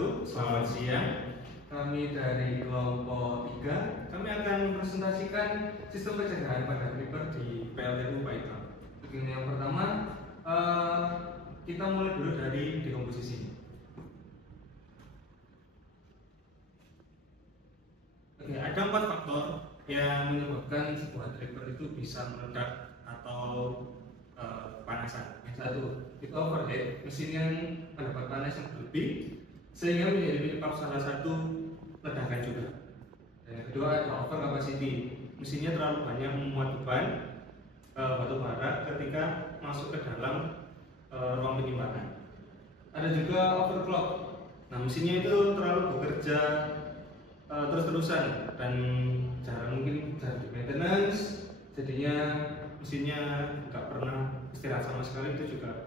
wabarakatuh. Selamat siang. Kami dari kelompok 3. Kami akan presentasikan sistem pencegahan pada creeper di PLTU Python. Begini, yang pertama kita mulai dulu dari dekomposisi. Oke, ada 4 faktor yang menyebabkan sebuah creeper itu bisa meledak atau panasan. Yang satu, itu overheat, mesin yang mendapat panas yang berlebih sehingga menjadi penyebab salah satu ledakan juga. Dan yang kedua, ada over capacity, mesinnya terlalu banyak memuat beban batu bara ketika masuk ke dalam ruang penyimpanan. Ada juga overclock, nah mesinnya itu terlalu bekerja terus-terusan dan jarang di maintenance, jadinya mesinnya nggak pernah istirahat sama sekali. Itu juga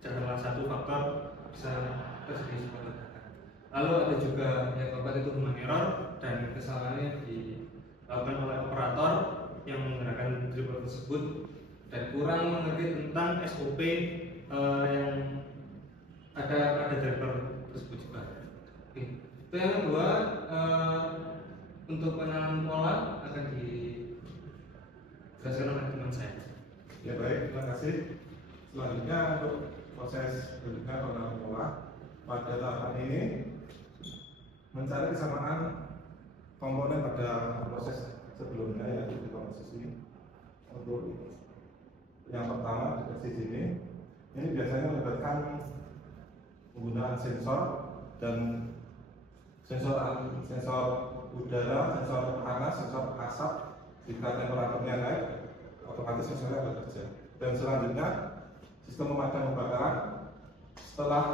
salah satu faktor bisa terjadi sebuah ledakan. Lalu ada juga yang keempat, itu human error, dan kesalahannya dilakukan oleh operator yang menggunakan driver tersebut dan kurang mengerti tentang SOP yang ada driver tersebut juga. Oke. Itu yang kedua, untuk penanganan pola akan dijelaskan oleh teman saya. Ya baik, terima kasih. Selanjutnya untuk proses pendidikan penanganan pola pada tahapan ini mencari kesamaan komponen pada proses sebelumnya, yaitu dekomposisi. Untuk yang pertama di sini, ini biasanya melibatkan penggunaan sensor dan sensor udara, sensor panas, sensor asap. Jika temperaturnya naik, otomatis sensornya bekerja. Dan selanjutnya sistem pemadam kebakaran. Setelah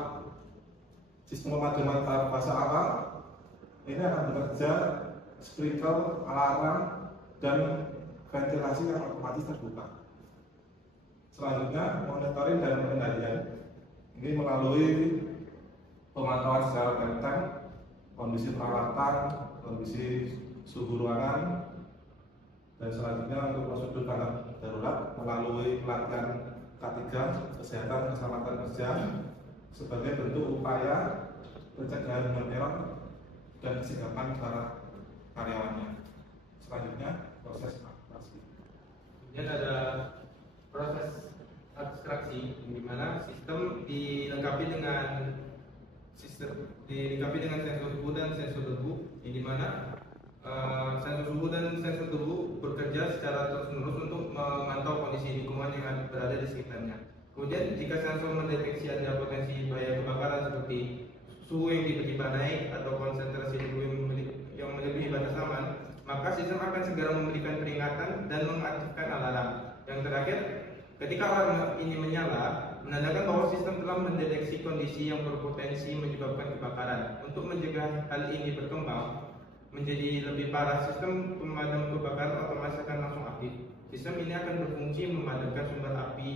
sistem pemadaman tahap fase awal, ini akan bekerja sprinkler, alarm, dan ventilasi yang otomatis terbuka. Selanjutnya monitoring dan pengendalian. Ini melalui pemantauan secara real-time kondisi peralatan, kondisi suhu ruangan, dan selanjutnya untuk prosedur tanggap darurat melalui pelatihan K3 kesehatan keselamatan kerja sebagai bentuk upaya pencegahan human error dan kesigapan para karyawannya. Selanjutnya proses abstraksi. Kemudian ada proses abstraksi, di mana sistem dilengkapi dengan sensor suhu dan sensor debu, di mana sensor suhu dan sensor debu bekerja secara terus-menerus untuk memantau kondisi lingkungan yang berada di sekitarnya. Kemudian jika sensor mendeteksi ada potensi bahaya kebakaran seperti suhu yang tiba-tiba naik atau konsentrasi debu yang melebihi batas aman, maka sistem akan segera memberikan peringatan dan mengaktifkan alarm. Yang terakhir, ketika alarm ini menyala, menandakan bahwa sistem telah mendeteksi kondisi yang berpotensi menyebabkan kebakaran. Untuk mencegah hal ini berkembang menjadi lebih parah, sistem pemadam kebakaran otomatis akan langsung aktif. Sistem ini akan berfungsi memadamkan sumber api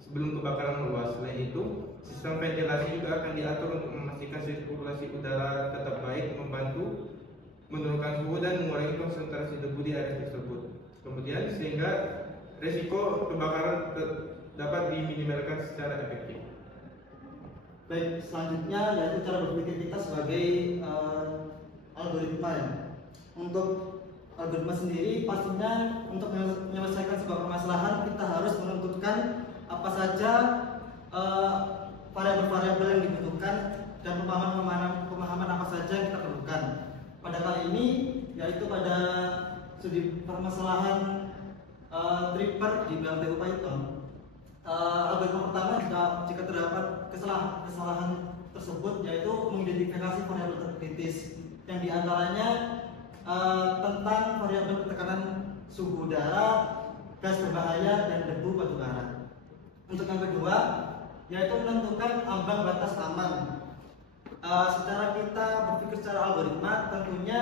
sebelum kebakaran meluas. Selain itu, sistem ventilasi juga akan diatur untuk memastikan sirkulasi udara tetap baik, membantu menurunkan suhu dan mengurangi konsentrasi debu di area tersebut. Kemudian sehingga risiko kebakaran dapat diminimalkan secara efektif. Baik, selanjutnya yaitu cara berpikir kita sebagai algoritma. Untuk algoritma sendiri, pastinya untuk menyelesaikan sebuah permasalahan kita harus menentukan apa saja variabel-variabel yang dibutuhkan dan pemahaman apa saja yang kita perlukan. Pada kali ini yaitu pada studi permasalahan creeper di PLTU Python. Algoritma pertama, jika terdapat kesalahan tersebut, yaitu mengidentifikasi variabel kritis yang diantaranya tentang variabel tekanan suhu udara, gas berbahaya, dan debu batubara. Untuk yang kedua, yaitu menentukan ambang batas aman. Secara kita berpikir secara algoritma, tentunya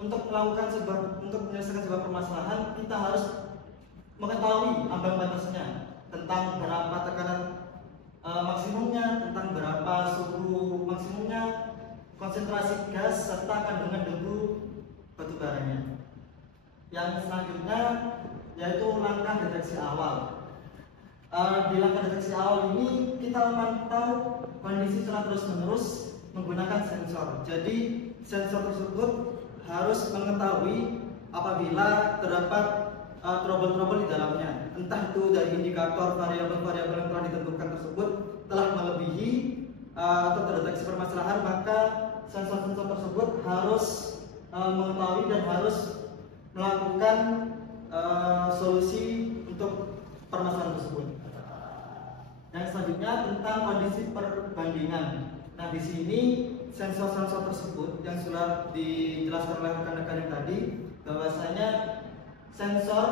untuk menyelesaikan sebuah permasalahan kita harus mengetahui ambang batasnya, tentang berapa tekanan maksimumnya, tentang berapa suhu maksimumnya, konsentrasi gas, serta kandungan debu batubaranya. Yang selanjutnya yaitu langkah deteksi awal. Di langkah deteksi awal ini kita memantau kondisi secara terus-menerus menggunakan sensor. Jadi sensor tersebut harus mengetahui apabila terdapat trouble-trouble di dalamnya, entah itu dari indikator variabel-variabel yang telah ditentukan tersebut telah melebihi atau terdeteksi permasalahan, maka sensor-sensor tersebut harus mengetahui dan harus melakukan solusi untuk permasalahan tersebut. Yang selanjutnya tentang kondisi perbandingan. Nah, di sini sensor-sensor tersebut yang sudah dijelaskan oleh rekan-rekan yang tadi, bahwasanya sensor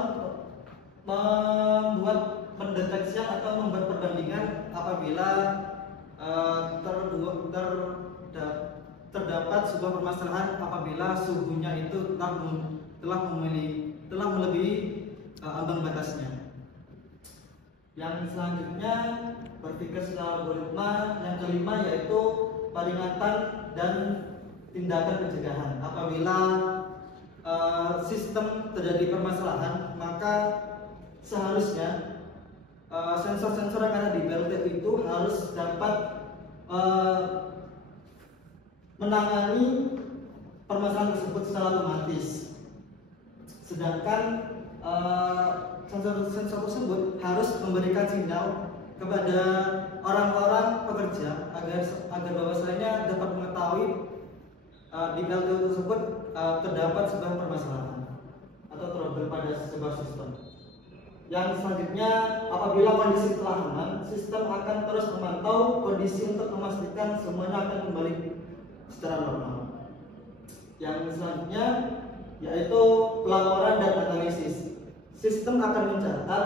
membuat pendeteksian atau membuat perbandingan apabila terdapat sebuah permasalahan apabila suhunya itu telah melebihi ambang batasnya. Yang selanjutnya berpikir secara algoritma. Yang kelima yaitu peringatan dan tindakan pencegahan. Apabila sistem terjadi permasalahan, maka seharusnya sensor-sensor yang ada di PLTU itu harus dapat menangani permasalahan tersebut secara otomatis. Sedangkan sensor tersebut harus memberikan sinyal kepada orang-orang pekerja agar bahwasanya dapat mengetahui di PLTU tersebut terdapat sebuah permasalahan atau trouble pada sebuah sistem. Yang selanjutnya, apabila kondisi telah aman, sistem akan terus memantau kondisi untuk memastikan semuanya akan kembali secara normal. Yang selanjutnya yaitu pelaporan dan analisis. Sistem akan mencatat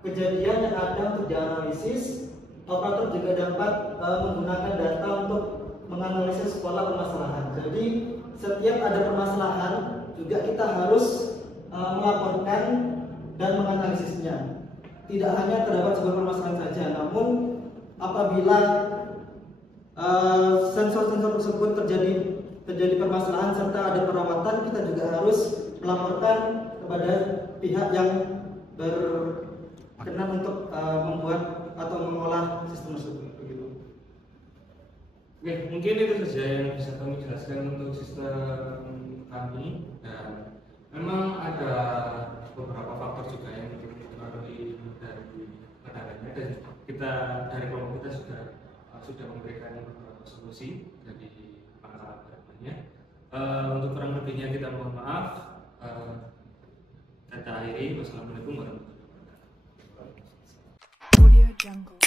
kejadian yang ada untuk dianalisis. Operator juga dapat menggunakan data untuk menganalisis pola permasalahan. Jadi setiap ada permasalahan juga kita harus melaporkan dan menganalisisnya. Tidak hanya terdapat sebuah permasalahan saja, namun apabila sensor-sensor tersebut terjadi permasalahan serta ada perawatan, kita juga harus melaporkan kepada pihak yang berkenan untuk membuat atau mengolah sistem tersebut. Begitu. Oke, mungkin itu saja yang bisa kami jelaskan untuk sistem kami. Dan memang ada beberapa faktor juga yang dipengaruhi dari kendalanya, dan kita dari kelompok kita sudah memberikan beberapa solusi dari masalah kedepannya. Untuk kurang lebihnya kita mohon maaf. Kita akhiri. Wassalamualaikum warahmatullahi wabarakatuh.